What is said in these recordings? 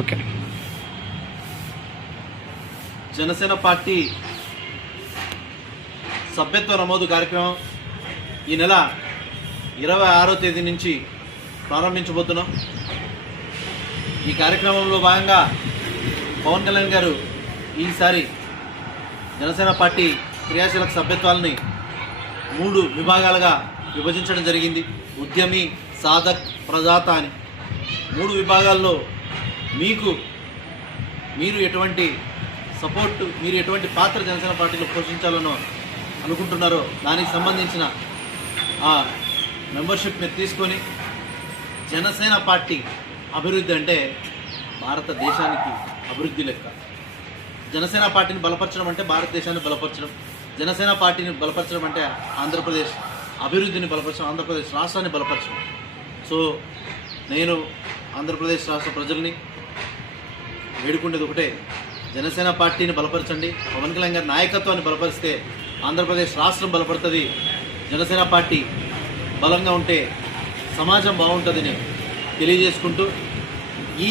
Okay. Janasena party సభ్యత్వ నమోదు కార్యక్రమం ఈ నెల 26వ తేదీ నుంచి ప్రారంభించబోతున్నాం. ఈ కార్యక్రమంలో భాగంగా పవన్ కళ్యాణ్ గారు ఈసారి జనసేన పార్టీ క్రియాశీలక సభ్యత్వాలని 3 విభాగాలుగా విభజించడం జరిగింది. ఉద్యమి, సాధక్, ప్రదాత అని 3 విభాగాల్లో మీరు ఎటువంటి సపోర్ట్, మీరు ఎటువంటి పాత్ర జనసేన పార్టీలో పోషించాలనో అనుకుంటున్నారో దానికి సంబంధించిన ఆ మెంబర్షిప్ మీరు తీసుకొని జనసేన పార్టీ అభివృద్ధి అంటే భారతదేశానికి అభివృద్ధి లెక్క. జనసేన పార్టీని బలపరచడం అంటే భారతదేశాన్ని బలపరచడం, జనసేన పార్టీని బలపరచడం అంటే ఆంధ్రప్రదేశ్ అభివృద్ధిని బలపరచడం, ఆంధ్రప్రదేశ్ రాష్ట్రాన్ని బలపరచడం. సో నేను ఆంధ్రప్రదేశ్ రాష్ట్ర ప్రజల్ని వేడుకునేది ఒకటే, జనసేన పార్టీని బలపరచండి. పవన్ కళ్యాణ్ గారి నాయకత్వాన్ని బలపరిస్తే ఆంధ్రప్రదేశ్ రాష్ట్రం బలపడుతుంది. జనసేన పార్టీ బలంగా ఉంటే సమాజం బాగుంటుందని తెలియజేసుకుంటూ, ఈ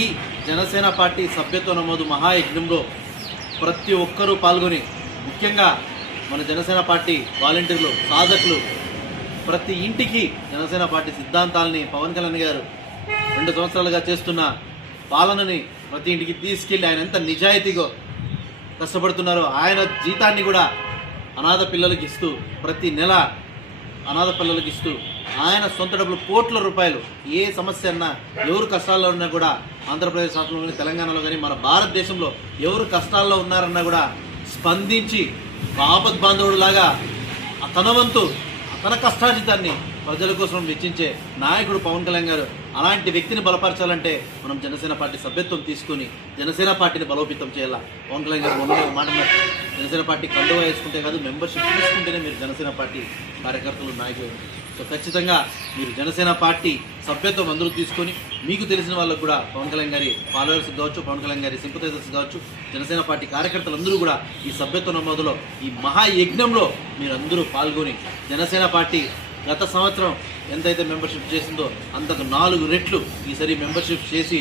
జనసేన పార్టీ సభ్యత్వ నమోదు మహాయజ్ఞంలో ప్రతి ఒక్కరూ పాల్గొని, ముఖ్యంగా మన జనసేన పార్టీ వాలంటీర్లు, సాధకులు ప్రతి ఇంటికి జనసేన పార్టీ సిద్ధాంతాలని, పవన్ కళ్యాణ్ గారు 2 సంవత్సరాలుగా చేస్తున్న పాలనని ప్రతి ఇంటికి తీసుకెళ్ళి ఆయన ఎంత నిజాయితీగా కష్టపడుతున్నారో, ఆయన జీతాన్ని కూడా అనాథ పిల్లలకి ఇస్తూ, ప్రతి నెల అనాథ పిల్లలకి ఇస్తూ, ఆయన సొంత డబ్బులు కోట్ల రూపాయలు, ఏ సమస్య అన్నా, ఎవరు కష్టాల్లో ఉన్నా కూడా ఆంధ్రప్రదేశ్ రాష్ట్రంలో కానీ, తెలంగాణలో కానీ, మన భారతదేశంలో ఎవరు కష్టాల్లో ఉన్నారన్నా కూడా స్పందించి ఆపద్ బాంధవుడులాగా తన వంతు, తన కష్టార్జితాన్ని ప్రజల కోసం వెచ్చించే నాయకుడు పవన్ కళ్యాణ్ గారు. అలాంటి వ్యక్తిని బలపరచాలంటే మనం జనసేన పార్టీ సభ్యత్వం తీసుకుని జనసేన పార్టీని బలోపేతం చేయాలా. పవన్ కళ్యాణ్ గారు మొన్న మాట, జనసేన పార్టీ కండువా వేసుకుంటే కాదు, మెంబర్షిప్ తీసుకుంటేనే మీరు జనసేన పార్టీ కార్యకర్తలు, నాయకులు. సో ఖచ్చితంగా మీరు జనసేన పార్టీ సభ్యత్వం అందరూ తీసుకొని, మీకు తెలిసిన వాళ్ళకు కూడా, పవన్ కళ్యాణ్ గారి ఫాలోవర్స్ కావచ్చు, పవన్ కళ్యాణ్ గారి సింపథైజర్స్ కావచ్చు, జనసేన పార్టీ కార్యకర్తలందరూ కూడా ఈ సభ్యత్వ నమోదులో, ఈ మహాయజ్ఞంలో మీరందరూ పాల్గొని జనసేన పార్టీ గత సంవత్సరం ఎంతైతే మెంబర్షిప్ చేసిందో అంతకు 4 రెట్లు ఈసారి మెంబర్షిప్ చేసి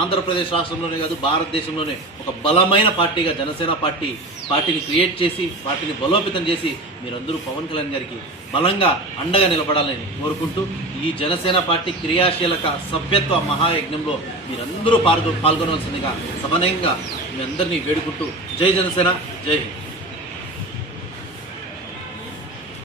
ఆంధ్రప్రదేశ్ రాష్ట్రంలోనే కాదు, భారతదేశంలోనే ఒక బలమైన పార్టీగా జనసేన పార్టీని క్రియేట్ చేసి, పార్టీని బలోపేతం చేసి మీరందరూ పవన్ కళ్యాణ్ గారికి బలంగా అండగా నిలబడాలని కోరుకుంటూ, ఈ జనసేన పార్టీ క్రియాశీలక సభ్యత్వ మహాయజ్ఞంలో మీరందరూ పాల్గొనవలసిందిగా సమానంగా మీ అందరినీ వేడుకుంటూ, జై జనసేన, జై హింద్.